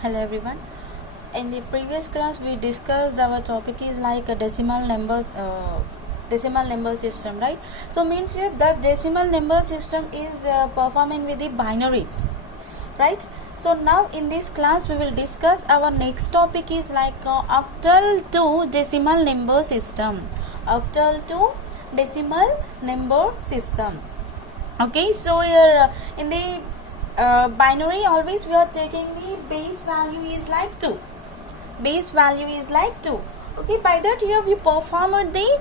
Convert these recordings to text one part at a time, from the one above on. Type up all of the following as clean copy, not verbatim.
Hello everyone. In the previous class we discussed our topic is like a decimal number system, right? So means here the decimal number system is performing with the binaries, right? So now in this class we will discuss our next topic is like octal to decimal number system. Octal to decimal number system. Okay, so here in the binary always we are taking the base value is like 2. Base value is like 2. Okay, by that here we performed the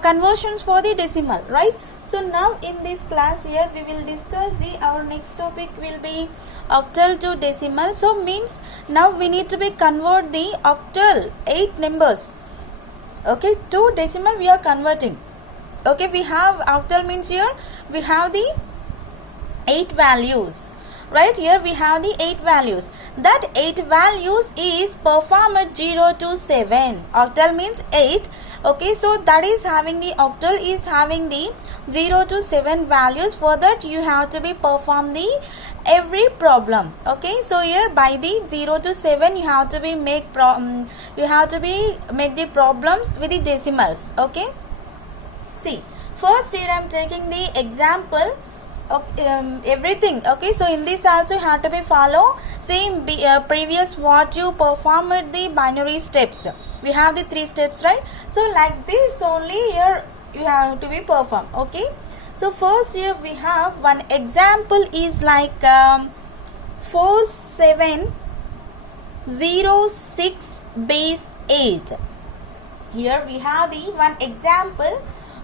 conversions for the decimal, right? So now in this class here we will discuss our next topic will be octal to decimal. So means now we need to be convert the octal 8 numbers, okay, to decimal we are converting. Okay, we have octal means here we have the 8 values, right? Here we have the 8 values. That 8 values is performed 0 to 7. Octal means 8. Okay, so that is having the octal is having the 0 to 7 values. For that you have to be perform the every problem. Okay, so here by the 0 to 7 you have to be make the problems with the decimals. Okay, see, first here I am taking the example of everything. Okay, so in this also you have to be follow same previous what you performed the binary steps. We have the 3 steps, right? So like this only here you have to be performed. Okay, so first here we have one example is like 4706 base 8. Here we have the one example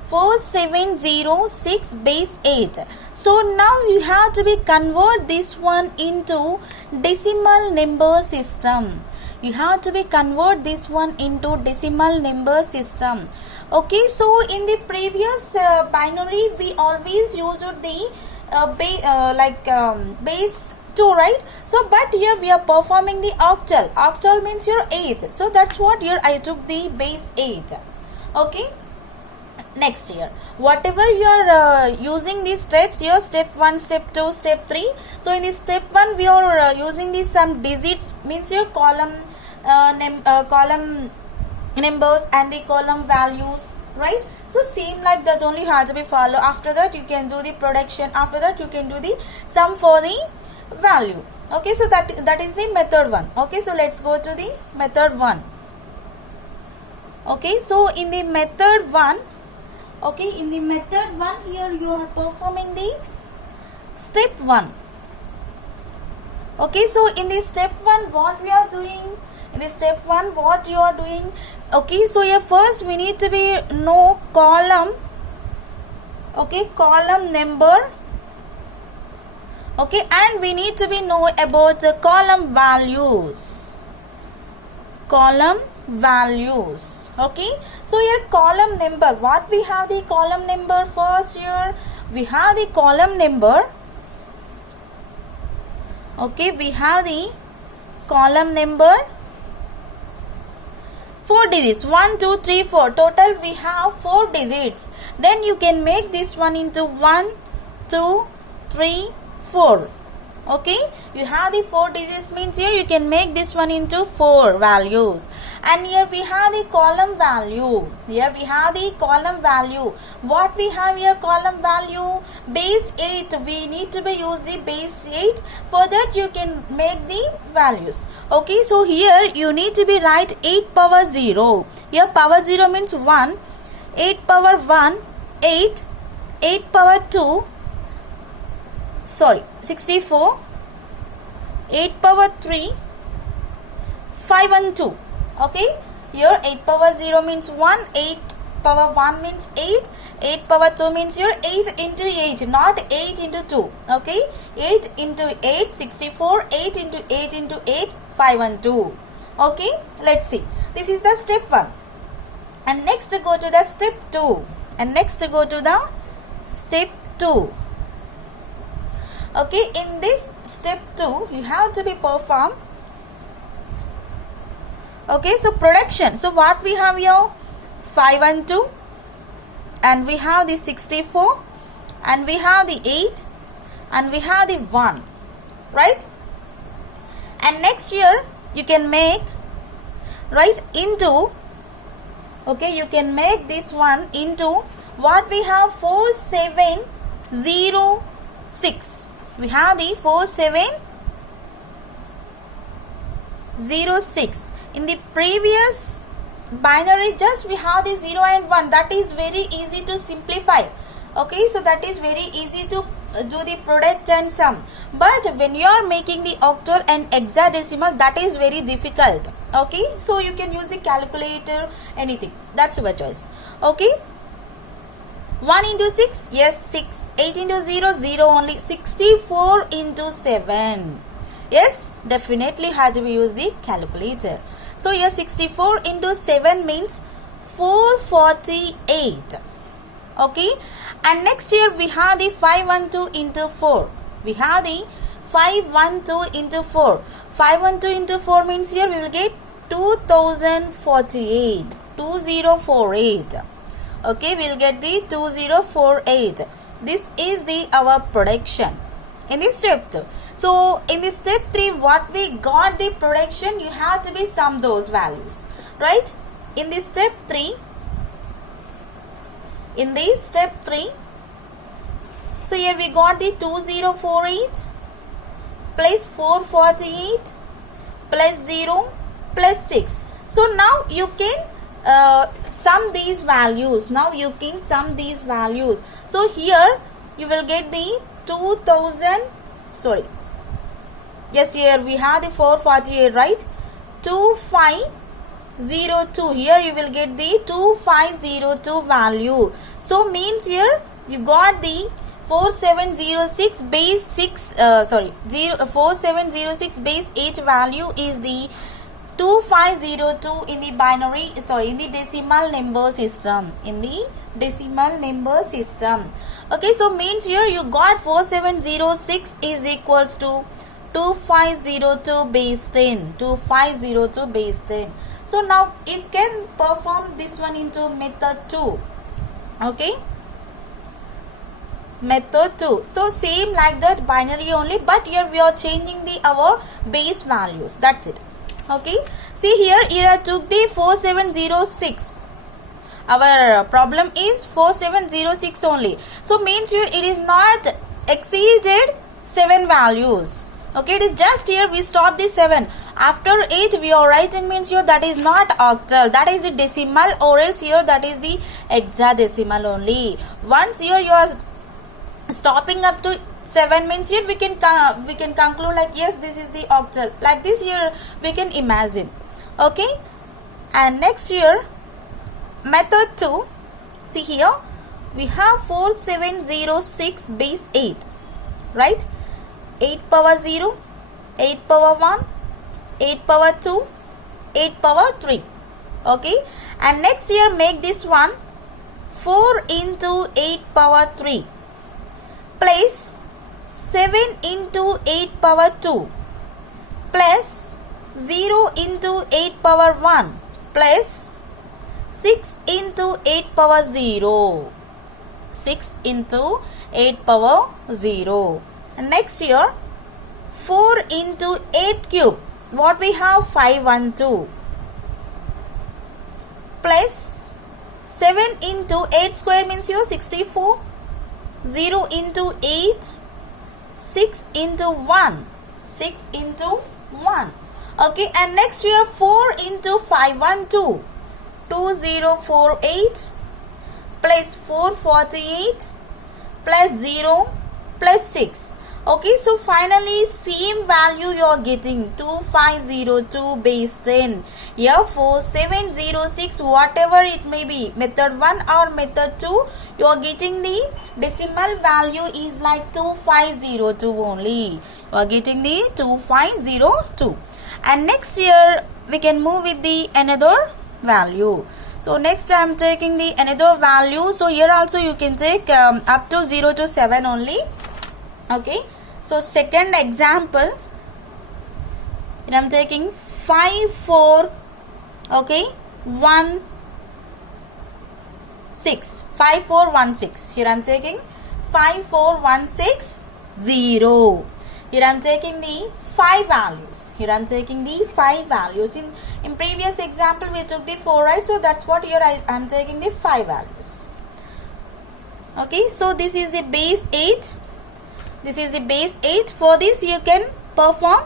4706 base 8. So now you have to be convert this one into decimal number system. You have to be convert this one into decimal number system. Okay, so in the previous binary we always used the base 2, right? So but here we are performing the octal. Octal means your 8. So that's what here I took the base 8. Okay, next here whatever you are using these steps here, step 1, step 2, step 3. So in this step 1 we are using these some digits means your column column numbers and the column values, right? So same like that only you have to be follow. After that you can do the production. After that you can do the sum for the value. Okay, so that is the method 1. Okay, so let's go to the method 1. Okay, so in the method 1, okay, in the method 1 here you are performing the step 1. Okay, so in the step 1 what we are doing, in the step 1 what you are doing. Okay, so here first we need to be know column, okay, column number, okay, and we need to be know about the column values, column values. Okay, so here column number, what we have the column number first here we have the column number. Okay, we have the column number 4 digits 1 2 3 4, total we have 4 digits. Then you can make this one into 1 2 3 4. Okay, you have the 4 digits means here you can make this one into 4 values. And here we have the column value. Here we have the column value. What we have here column value base 8. We need to be use the base 8. For that you can make the values. Okay, so here you need to be write 8 power 0. Here power 0 means 1. 8 power 1 8. 8 power 2 64. 8 power 3 5 and 2. Okay, here 8 power 0 means 1, 8 power 1 means 8, 8 power 2 means your 8 into 8, not 8 into 2. Okay, 8 into 8 64, 8 into 8 into 8 5 and 2. Okay, let's see, this is the step 1. And next go to the step 2. And next go to the step 2. Okay, in this step 2 you have to be perform. Okay, so production. So what we have here 5 and 2, and we have the 64, and we have the 8, and we have the 1, right? And next here you can make, right, into, okay, you can make this one into what we have, 4706. We have the 4706. In the previous binary just we have the 0 and 1. That is very easy to simplify. Okay, so that is very easy to do the product and sum. But when you are making the octal and hexadecimal, that is very difficult. Okay, so you can use the calculator, anything, that's your choice. Okay, 1 into 6, yes, 6. 8 into 0, 0 only. 64 into 7, yes, definitely had to use the calculator. So here 64 into 7 means 448. Okay, and next here we have the 512 into 4. We have the 512 into 4. 512 into 4 means here we will get 2048. 2048. Okay, we will get the 2048. This is the our production in this step 2. So in this step 3, what we got the production, you have to be sum those values, right? In this step 3, so here we got the 2048 plus 448 plus 0 plus 6. So now you can sum these values. So here you will get the 2000, sorry, yes, here we have the 448, right? 2502. Here you will get the 2502 value. So means here you got the 4706 base 6, 4706 base 8 value is the 2502 in the binary, in the decimal number system. Okay, so means here you got 4706 is equals to 2502 base 10. 2502 base 10. So now you can perform this one into method 2. Okay, method 2. So same like that, binary only, but here we are changing the our base values. That's it. Okay, see here I took the 4706. Our problem is 4706 only. So means here it is not exceeded 7 values. Okay, it is just here we stop the 7. After 8 we are writing, means here that is not octal, that is the decimal, or else here that is the hexadecimal only. Once here you are stopping up to 7 means here we can conclude like yes, this is the octal. Like this here we can imagine. Okay, and next here method 2. See here we have 4706 base 8, right? 8 power 0, 8 power 1, 8 power 2, 8 power 3. Okay, and next here make this one 4 into 8 power 3 plus 7 into 8 power 2 plus 0 into 8 power 1 plus 6 into 8 power 0. 6 into 8 power 0. And next here 4 into 8 cube. What we have? 512 plus 7 into 8 square means here 64. 0 into 8, 6 into 1. 6 into 1. Okay, and next here 4 into 512. 2048 plus 448 plus 0 plus 6. Okay, so finally same value you are getting 2502 base 10. Here 4706 whatever it may be, method 1 or method 2, you are getting the decimal value is like 2502 only. You are getting the 2502. And next here we can move with the another value. So next I am taking the another value. So here also you can take up to 0 to 7 only. Okay, so second example, I am taking 54, okay, 16, 5416. Here I am taking 54160. Here I am taking the 5 values. Here I am taking the 5 values. In previous example we took the 4, right? So that's what here I am taking the 5 values. Okay, so this is the base 8. This is the base 8. For this you can perform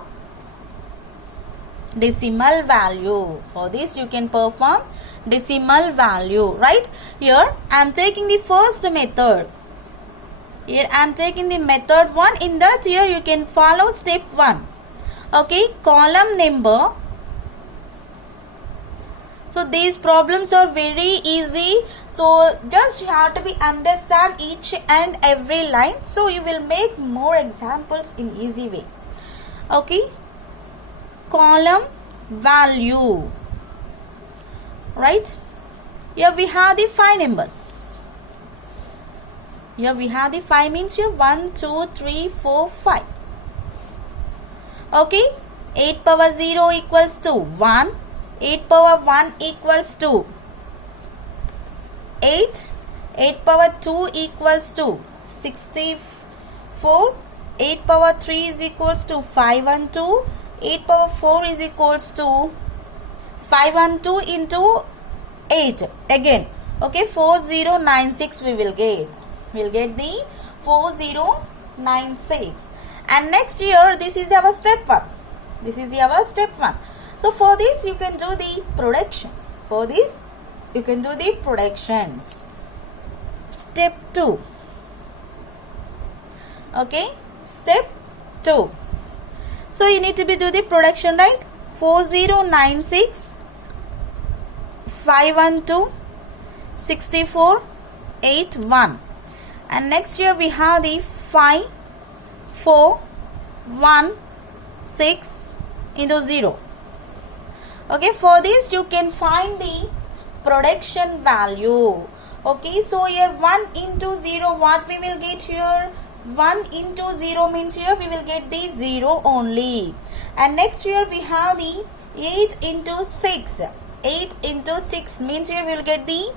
decimal value. For this you can perform decimal value, right? Here I am taking the first method. Here I am taking the method 1. In that here you can follow step 1. Okay, column number. So these problems are very easy. So just you have to be understand each and every line. So you will make more examples in easy way. Okay, column value, right? Here we have the 5 numbers. Here we have the 5 means here 1, 2, 3, 4, 5. Okay, 8 power 0 equals to 1. 8 power 1 equals to 8. 8 power 2 equals to 64. 8 power 3 is equals to 5 and 2. 8 power 4 is equals to 5 and 2 into 8 again. Okay, 4096 we will get. We will get the 4096. And next here this is our step 1. This is our step 1. So for this you can do the productions. For this you can do the productions. Step 2. Okay, step 2. So you need to be do the production, right? 4096, 512, 64, 81. And next here we have the 5, 4, 1, 6 into 0. Okay, for this you can find the production value. Okay, so here 1 into 0, what we will get here? 1 into 0 means here we will get the 0 only. And next here we have the 8 into 6. 8 into 6 means here we will get the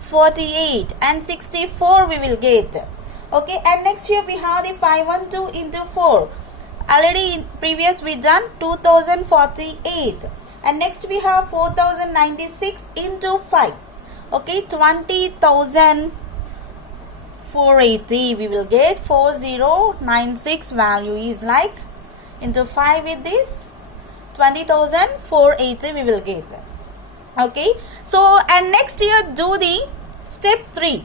48 and 64 we will get. Okay, and next here we have the 512 into 4. Already in previous we done 2048. And next we have 4096 into 5. Okay, 20,480 we will get. 4096 value is like into 5 with this 20,480 we will get. Okay, so and next here do the step 3.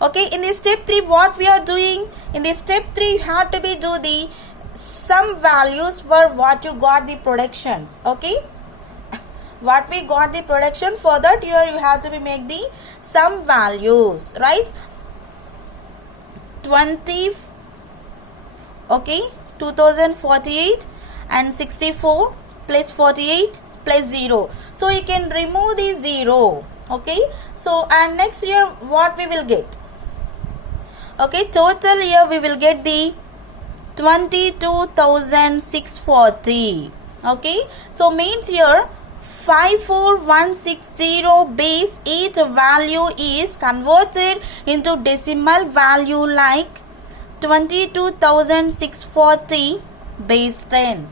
Okay, in this step 3 what we are doing? In this step 3 you have to be do the some values for what you got the productions. Okay, what we got the production, for that here you have to be make the some values, right? 20, okay, 2048 and 64 plus 48 plus 0. So you can remove the 0. Okay, so and next here what we will get? Okay, total here we will get the 22,640. Okay, so means here 54160 base 8 value is converted into decimal value like 22,640 base 10.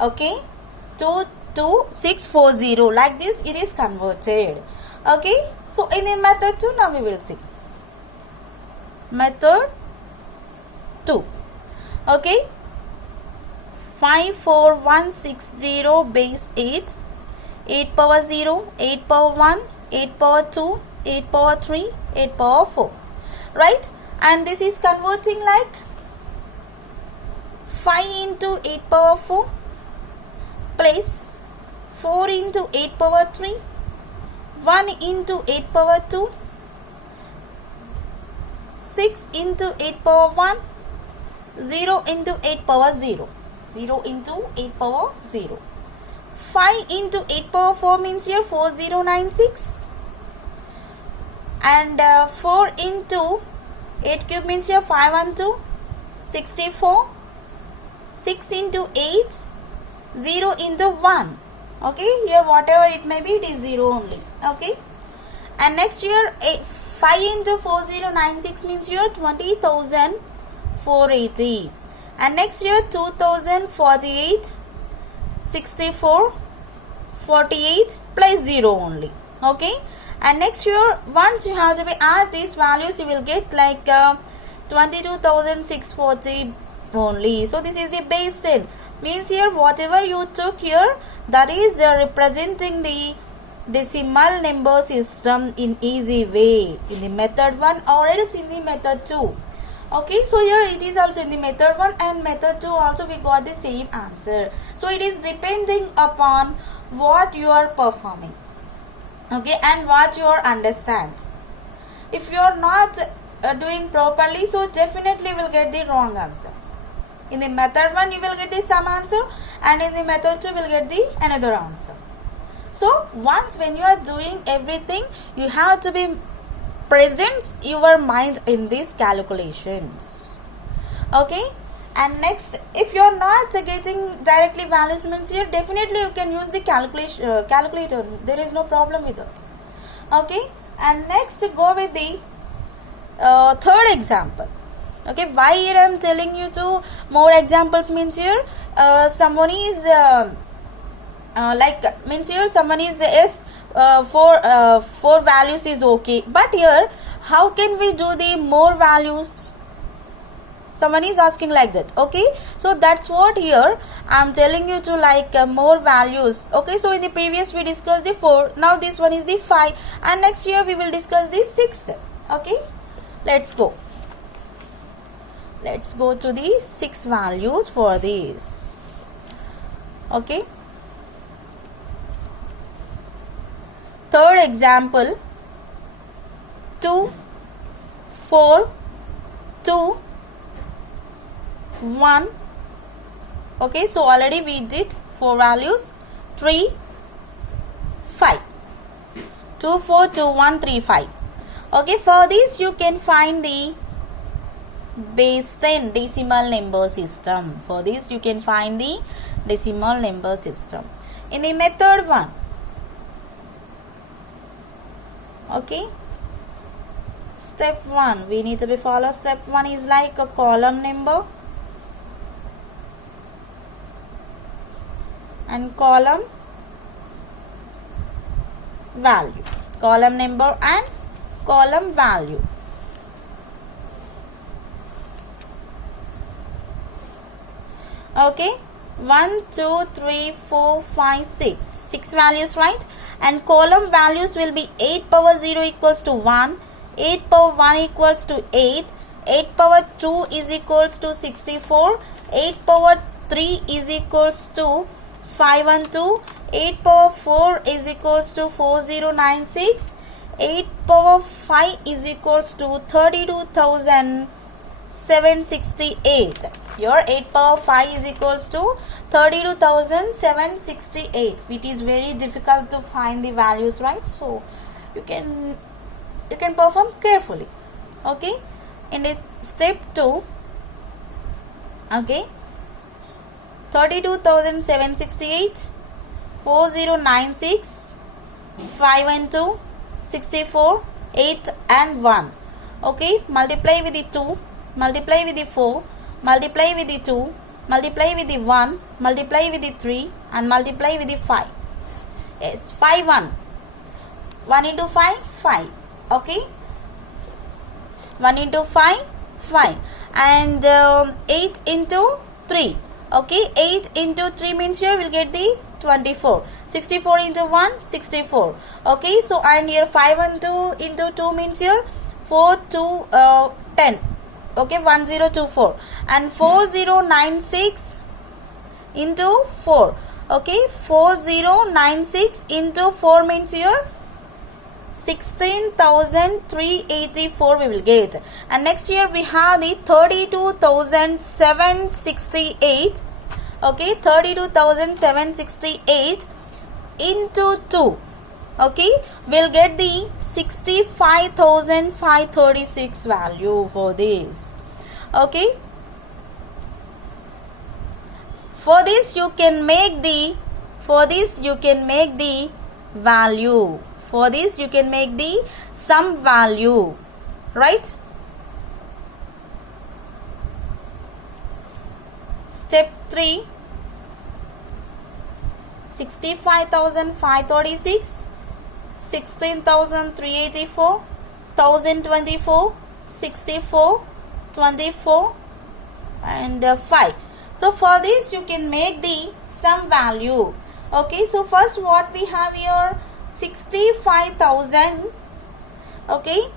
Okay, 22640 like this it is converted. Okay, so in the method 2 now we will see. Method 2. Okay, 54160 base 8. 8 power 0, 8 power 1, 8 power 2, 8 power 3, 8 power 4. Right? And this is converting like 5 into 8 power 4 plus 4 into 8 power 3, 1 into 8 power 2, 6 into 8 power 1, 0 into 8 power 0. 0 into 8 power 0. 5 into 8 power 4 means here 4096. And 4 into 8 cube means here 512, 64. 6 into 8, 0 into 1. Okay, here whatever it may be, it is 0 only. Okay, and next here 5 into 4096 means here 20,480. And next here 2048, 64, 48 plus 0 only. Okay, and next here once you have to be add these values, you will get like 22,640 only. So this is the base 10. Means here whatever you took here, that is representing the decimal number system in easy way in the method 1 or else in the method 2. Okay, so here it is also in the method 1 and method 2 also we got the same answer. So it is depending upon what you are performing, okay, and what you are understand. If you are not doing properly, so definitely will get the wrong answer. In the method 1 you will get the some answer, and in the method 2 will get the another answer. So once when you are doing everything, you have to be present your mind in these calculations. Okay, and next, if you are not getting directly values, means here definitely you can use the calculator. There is no problem with that. Okay, and next go with the third example. Okay, why here I am telling you to more examples, means here someone is means here someone is yes, four values is okay, but here how can we do the more values? Someone is asking like that. Okay, so that's what here I am telling you to like more values. Okay, so in the previous we discussed the 4, now this one is the 5, and next year we will discuss the 6. Okay, let's go to the 6 values for this. Okay, third example 2, 4, 2, 1. Okay, so already we did 4 values. 3, 5. 2, 4, 2, 1, 3, 5. Okay, for this you can find the base 10 decimal number system. For this you can find the decimal number system in the method 1. Okay, step 1 we need to be follow. Step 1 is like a column number and column value, column number and column value. Okay, 1, 2, 3, 4, 5, 6. 6 values, right? And column values will be 8 power 0 equals to 1, 8 power 1 equals to 8, 8 power 2 is equals to 64, 8 power 3 is equals to 512, 8 power 4 is equals to 4096, 8 power 5 is equals to 32,768. Your 8 power 5 is equals to 32,768. It is very difficult to find the values, right? So you can perform carefully. Okay, in the step 2, okay, 32,768, 4096, 512, 64, 8 and 1. Okay, multiply with the 2, multiply with the 4, multiply with the 2, multiply with the 1, multiply with the 3 and multiply with the 5. Yes, 5 1. 1 into 5, 5. Okay, 1 into 5, 5 and 8 into 3. Okay, 8 into 3 means here we'll get the 24. 64 into 1, 64. Okay, so and here 5 and 2 into 2 means here 4, 2, 10. Okay, 1024 and 4096 into 4. Okay, 4096 into 4 means here 16,384 we will get. And next year we have the 32,768. Okay, 32,768 into 2. Okay, we'll get the 65,536 value for this. Okay, for this you can make the value. For this you can make the sum value, right? Step 3, 65,536, 16,384, 1,024, 64, 24 and 5. So for this you can make the sum value. Okay, so first what we have here, 65,000, okay,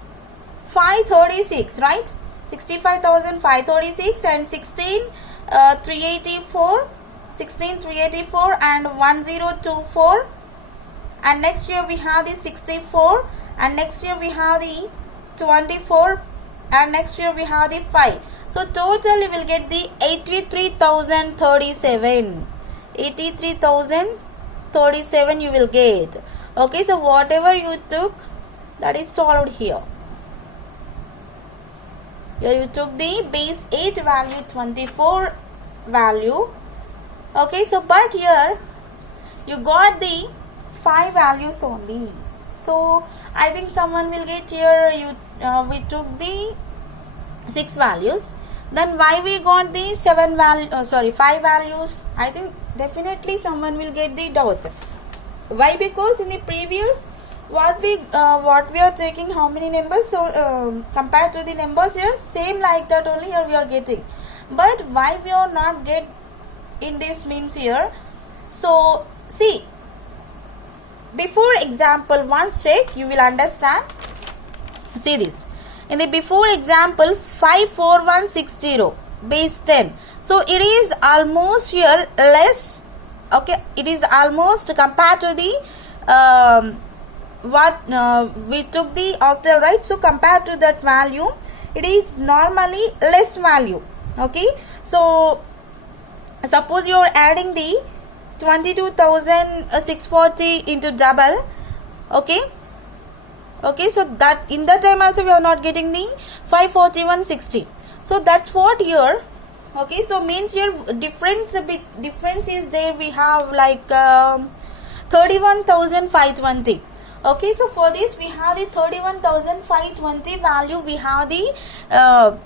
536, right? 65,536 and 16,384 and 1,024, and next here we have the 64, and next here we have the 24, and next here we have the 5. So total you will get the 83,037. 83,037 you will get. Okay, so whatever you took, that is solved here. Here you took the base 8 value, 24 value. Okay, so but here you got the 5 values only. So I think someone will get here, we took the 6 values, then why we got the 5 values? I think definitely someone will get the doubt. Why? Because in the previous what we are taking how many numbers, so compared to the numbers here, same like that only here we are getting. But why we are not get in this means here? So see, before example, once check you will understand. See this, in the before example 54160 base 10, so it is almost here less. Okay, it is almost compared to the we took the octal, right? So compared to that value, it is normally less value. Okay, so suppose you are adding the 22,640 into double. Okay, so that in that time also we are not getting the 54160. So that's what here. Okay, so means here difference is there. We have like 31,520. Okay, so for this we have the 31,520 value. We have the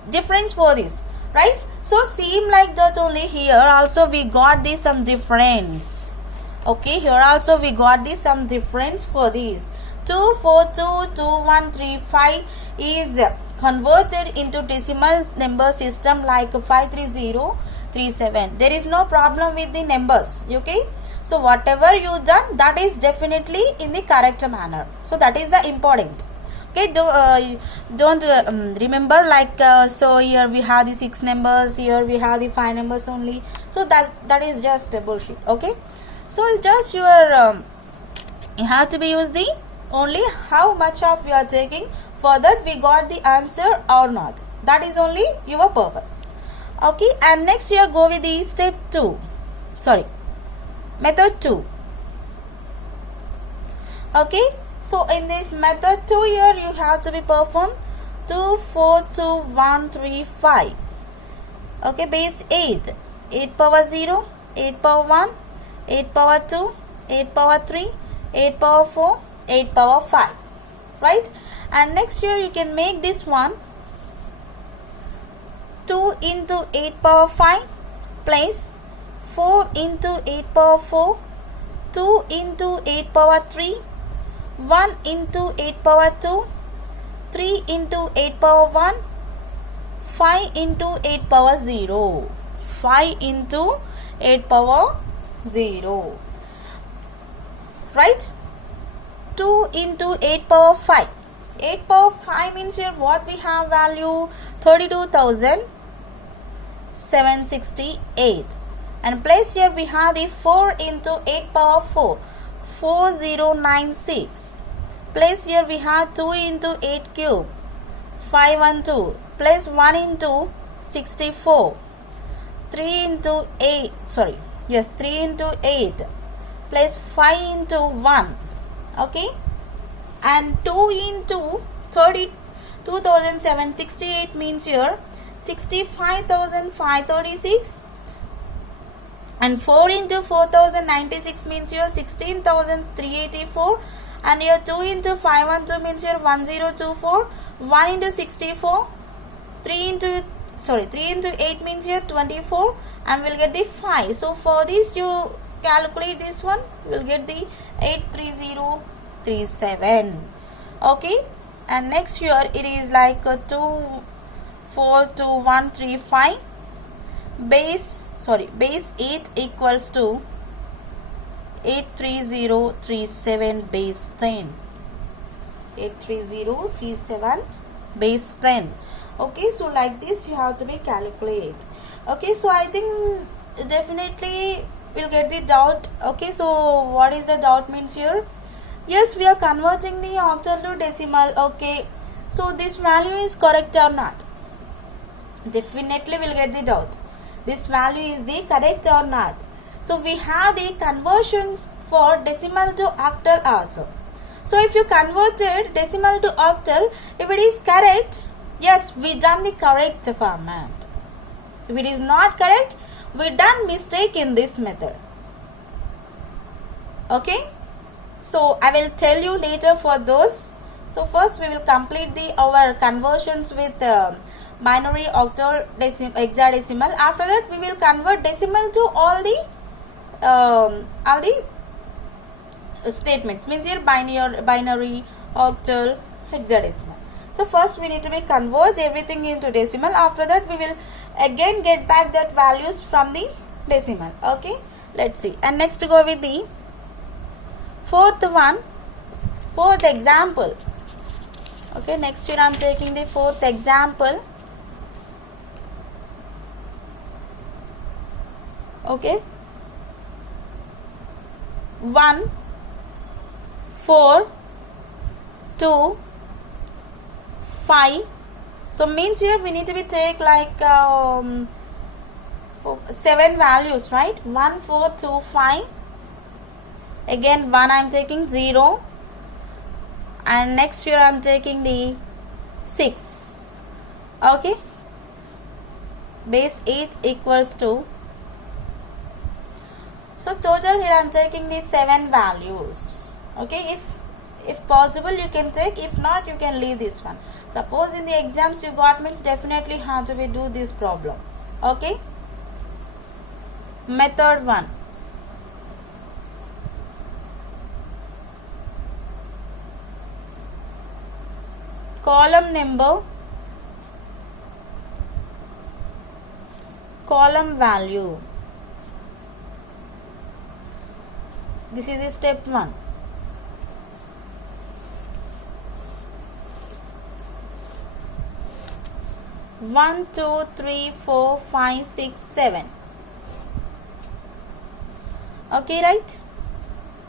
difference for this, right? So same like that only here also we got the some difference. Okay, here also we got the some difference for this. 2422135 is converted into decimal number system like 53037. There is no problem with the numbers. Okay, so whatever you done, that is definitely in the correct manner. So that is the important. Okay, don't remember like so here we have the 6 numbers, here we have the 5 numbers only. So that is just bullshit. Okay, so just your you have to be use the only how much of you are taking, for that we got the answer or not. That is only your purpose. Okay, and next you go with the step 2. Sorry, method 2. Okay, so in this method 2 here you have to be perform 2422135. Okay, base 8, 8 power 0, 8 power 1, 8 power 2, 8 power 3, 8 power 4, 8 power 5, right? And next here you can make this one 2 into 8 power 5 plus 4 into 8 power 4, 2 into 8 power 3, 1 into 8 power 2, 3 into 8 power 1, 5 into 8 power 0, 5 into 8 power 0, right? 2 into 8 power 5. 8 power 5 means here what we have value 32,768, and place here we have the 4 into 8 power 4, 4096. Place here we have 2 into 8 cube, 512. Place 1 into 64, 3 into 8, 3 into 8. Place 5 into 1. Okay, and 2 into 32,768 means here 65,536, and 4 into 4,096 means here 16,384, and here 2 into 512 means here 1024, 1 into 64, 3 into 8 means here 24, and we'll get the 5. So for this you calculate this one, we'll get the 83037. Okay, and next here it is like 242135 base 8 equals to 83037 base 10. 83037 base 10. Okay, so like this you have to be calculate. Okay, so I think definitely we'll get the doubt. Okay, so what is the doubt means here? Yes, we are converting the octal to decimal. Okay, so this value is correct or not? Definitely we'll get the doubt. This value is the correct or not? So we have the conversions for decimal to octal also. So if you converted decimal to octal, if it is correct, yes, we done the correct format. If it is not correct, we done mistake in this method. Okay, so I will tell you later for those. So first we will complete our conversions with binary, octal, hexadecimal. After that we will convert decimal to all the statements, means here binary, octal, hexadecimal. So first we need to be convert everything into decimal. After that we will again get back that values from the decimal. Okay, let's see. And next to go with the fourth example. Okay, next here I am taking the fourth example. Okay, 1 4 2 5. So means here we need to be take like 7 values, right? 1 4 2 5. Again 1 I am taking 0, and next here I am taking the 6. Okay, base 8 equals to, so total here I am taking the 7 values. Okay, if possible you can take, if not you can leave this one. Suppose in the exams you got, means definitely have to be do this problem. Okay, method 1. Column number, column value. This is the step 1. One, 2, 3, 4, 5, 6, 7. Okay, right?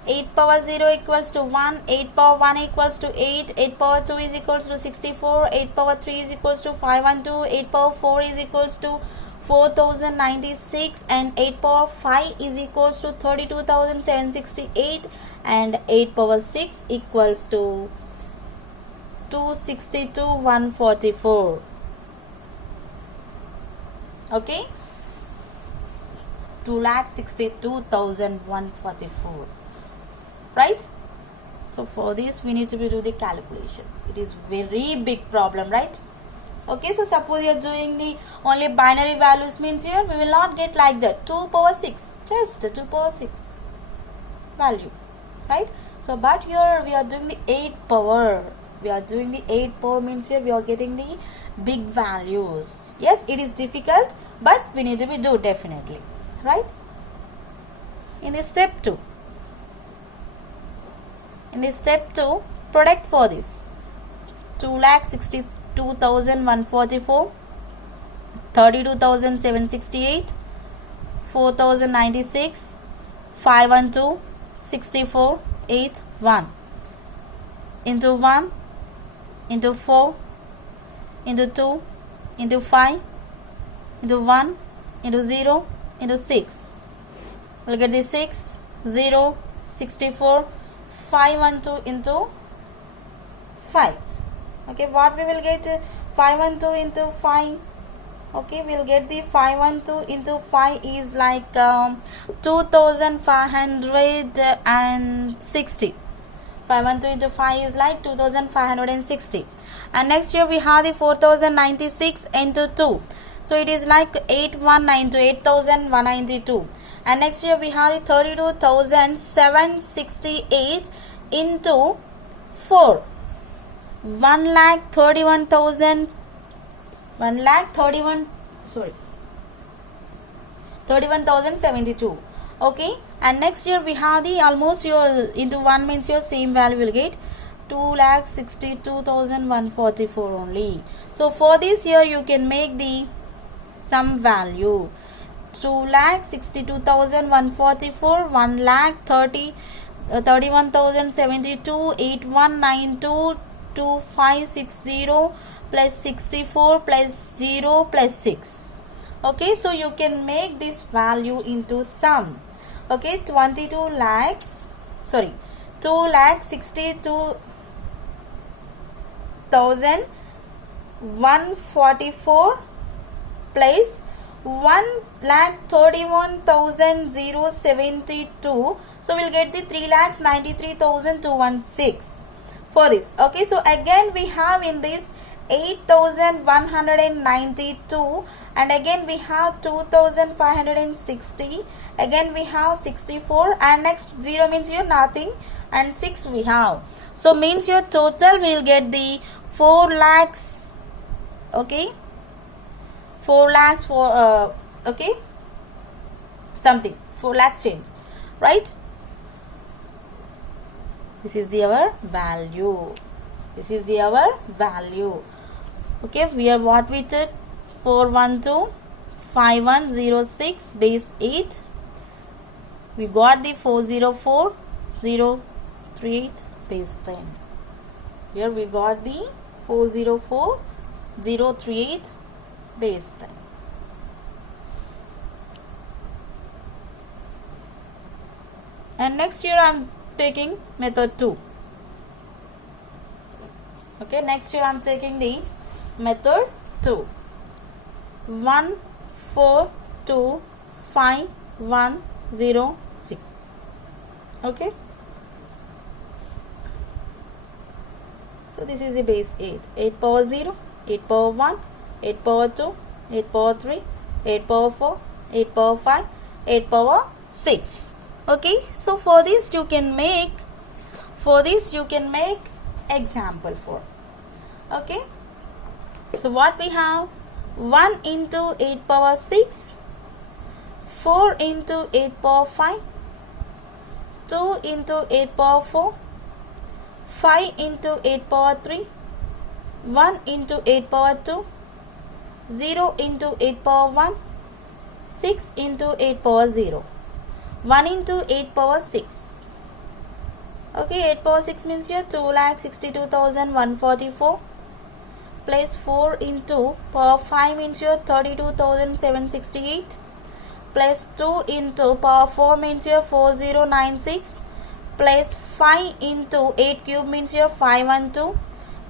8 power 0 equals to 1, 8 power 1 equals to 8, 8 power 2 is equals to 64, 8 power 3 is equals to 512, 8 power 4 is equals to 4096, and 8 power 5 is equals to 32768, and 8 power 6 equals to 262,144. Okay, 2,62,144. Right? So for this we need to do the calculation. It is very big problem, right? Okay, so suppose you are doing the only binary values, means here we will not get like that 2 power 6, just 2 power 6 value, right? So but here we are doing the 8 power. We are doing the 8 power, means here we are getting the big values. Yes, it is difficult, but we need to be do definitely, right? In the step 2. In the step 2, product for this 2,62,144, 32,768, 4,096, 512, 64, 8, 1. Into 1, into 4, into 2, into 5, into 1, into 0, into 6. We'll get the 6, 0, 64, 512 into 5. Okay, what we will get? 512 into 5. Okay, we'll get the 512 into 5 is like 2560. 512 into 5 is like 2560. And next here we have the 4096 into 2. So it is like 8192, and next here we have the 32,768 into 4, 31,072. Okay, and next year we have the almost your into 1 means your same value will get 2,62,144 only. So for this year you can make the sum value 2,62,144, 31,072, 8192, 2560 plus 64 plus 0 plus 6. Okay, so you can make this value into sum. Okay, 2,62,144 plus 1,31,072. So we'll get the 3,93,216 for this. Okay, so again we have in this 8,192, and again we have 2,560, again we have 64, and next 0 means you nothing, and 6 we have. So means your total will get the 4 lakhs. Okay, 4 lakhs for okay, something 4 lakhs change, right? This is the our value. This is the our value. Okay, we are what we took 4125106 base 8. We got the 404038 base 10. Here we got the 404038 base 10. And next year I am taking method 2. Okay, next year I am taking the method 2. 142510 Okay, so this is the base 8. 8 power 0, 8 power 1, 8 power 2, 8 power 3, 8 power 4, 8 power 5, 8 power 6. Okay, so for this you can make example 4. Okay, so what we have, 1 into 8 power 6, 4 into 8 power 5, 2 into 8 power 4, 5 into 8 power 3, 1 into 8 power 2, 0 into 8 power 1, 6 into 8 power 0, 1 into 8 power 6. Okay, 8 power 6 means here 2,62,144 plus 4 into power 5 means here 32,768 plus 2 into power 4 means here 4096 plus 5 into 8 cube means here 512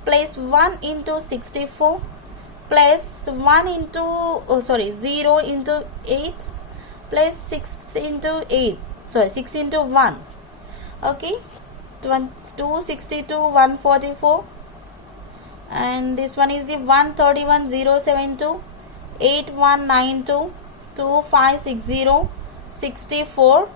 plus 1 into 64 plus 1 into 0 into 8 plus 6 into 8 6 into 1. Okay, 262 144, and this one is the 131,072 8192 2560 64.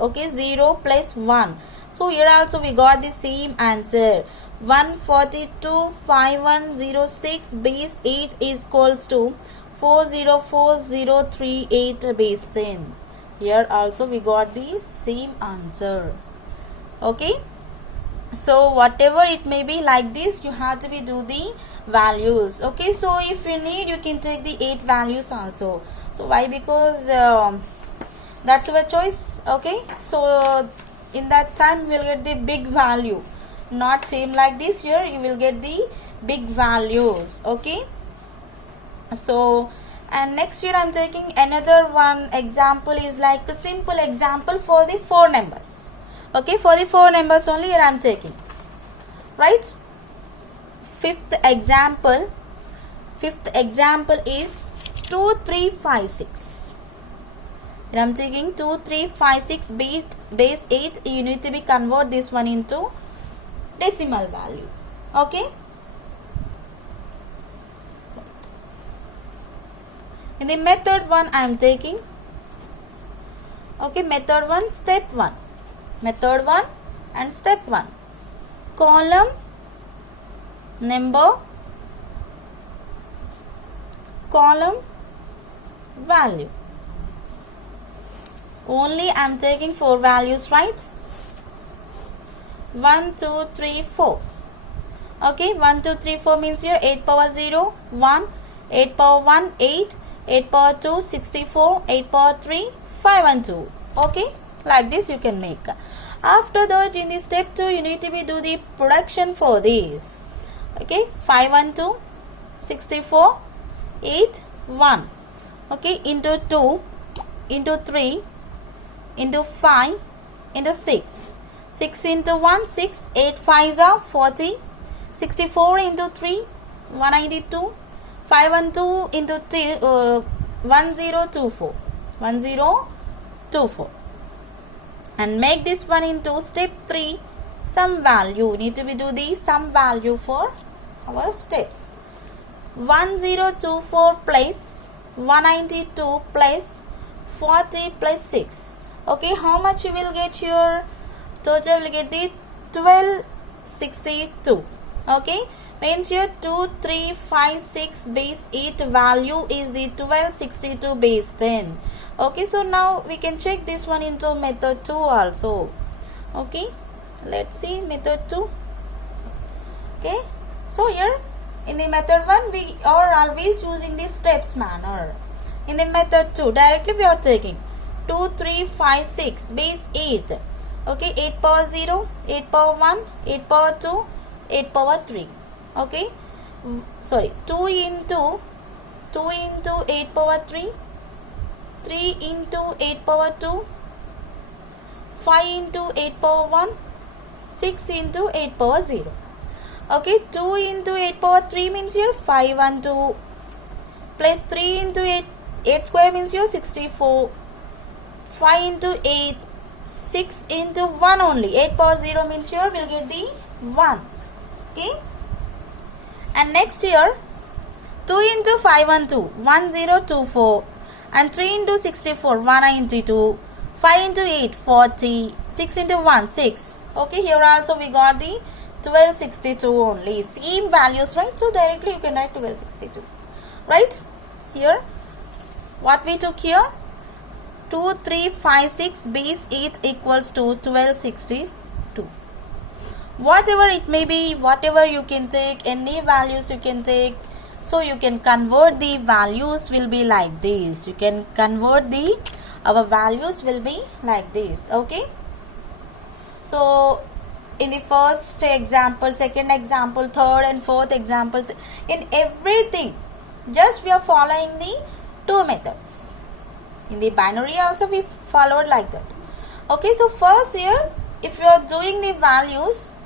Okay, 0 plus 1. So here also we got the same answer. 1425106 base 8 is equals to 404038 base 10. Here also we got the same answer. Okay, so whatever it may be like this, you have to be do the values. Okay, so if you need, you can take the 8 values also. So why? Because that's your choice. Okay, so in that time you will get the big value, not same like this. Here you will get the big values. Okay, so and next year I am taking another one example, is like a simple example for the 4 numbers. Okay, for the 4 numbers only here I am taking, right? Fifth example is 2356. I am taking 2356 base 8. You need to be convert this one into decimal value. Okay, In the method 1 I am taking, okay, method 1, step 1, method 1 and step 1, column number, column value. Only I am taking 4 values, right? 1, 2, 3, 4. Okay, 1, 2, 3, 4 means here 8 power 0, 1, 8 power 1, 8, 8 power 2, 64, 8 power 3, 5 and 2. Okay, like this you can make. After that, in the step 2, you need to do the production for this. Okay, 5 and 2, 64, 8, 1. Okay, into 2, into 3, into 5, into 6. 6 into 1, 6, 8 5s are 40, 64 into 3, 192, 5 and 2 into 1024, 1024. And make this one into step 3, sum value. Need to do the sum value for our steps. 1024 plus 192 plus 40 plus 6. Okay, how much you will get here? Total will get the 1262. Okay, means here 2356 base 8 value is the 1262 base 10. Okay, so now we can check this one into method 2 also. Okay, let's see method 2. Okay, so here in the method 1 we are always using the steps manner. In the method 2 directly we are taking 2356 base 8. Okay, 8 power 0, 8 power 1, 8 power 2, 8 power 3. Okay, sorry, 2 into 8 power 3, 3 into 8 power 2, 5 into 8 power 1, 6 into 8 power 0. Okay, 2 into 8 power 3 means here 5 and 2 plus 3 into 8 square means here 64, 5 into 8, 6 into 1 only, 8 power 0 means here we'll get the 1. Okay, and next here 2 into 5 and 2, 1024, and 3 into 64, 192, 5 into 8, 40, 6 into 1, 6. Okay, here also we got the 1262 only, same values, right? So directly you can write 1262, right? Here what we took here, 2356 base 8 equals to 1262. Whatever it may be, whatever you can take, any values you can take. So you can convert the values will be like this. You can convert our values will be like this. Okay, so in the first example, second example, third and fourth examples, in everything just we are following the 2 methods. In the binary also we followed like that. Okay, so first here if you are doing the values,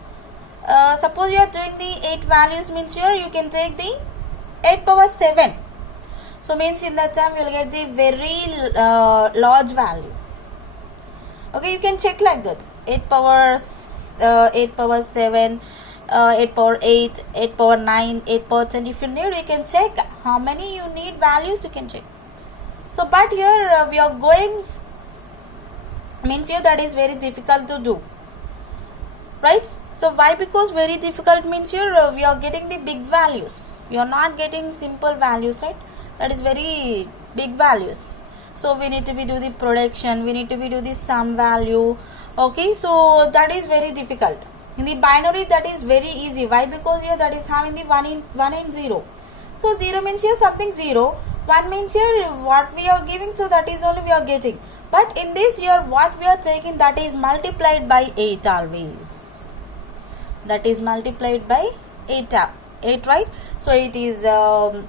suppose you are doing the 8 values means here you can take the 8 power 7. So means in that time we will get the very large value. Okay, you can check like that. 8 power 7, 8 power 8, 8 power 9, 8 power 10. If you need, you can check how many you need values, you can check. So but here we are going, means here that is very difficult to do, right? So why? Because very difficult means here we are getting the big values. We are not getting simple values, right? That is very big values. So we need to do the production, we need to do the sum value. Okay, so that is very difficult. In the binary that is very easy. Why? Because here that is having the 1 and 0. So 0 means here something 0. 1 means here what we are giving, so that is only we are getting. But in this here what we are taking, that is multiplied by 8 always. That is multiplied by 8, right? So it is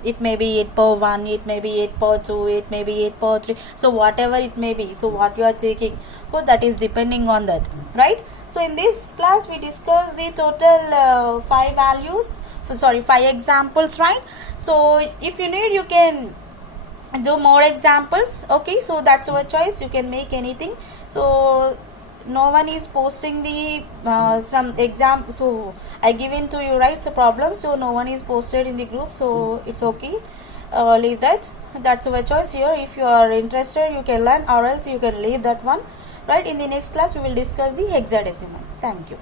it may be 8 power 1, it may be 8 power 2, it may be 8 power 3. So whatever it may be, so what you are taking, so that is depending on that, right? So in this class we discussed the total 5 values, 5 examples, right? So if you need, you can do more examples. Okay, so that's your choice, you can make anything. So no one is posting the some exam, so I given to you, right? So problem, so no one is posted in the group, so it's okay. leave that. That's your choice here. If you are interested, you can learn, or else you can leave that one. Right, in the next class we will discuss the hexadecimal. Thank you.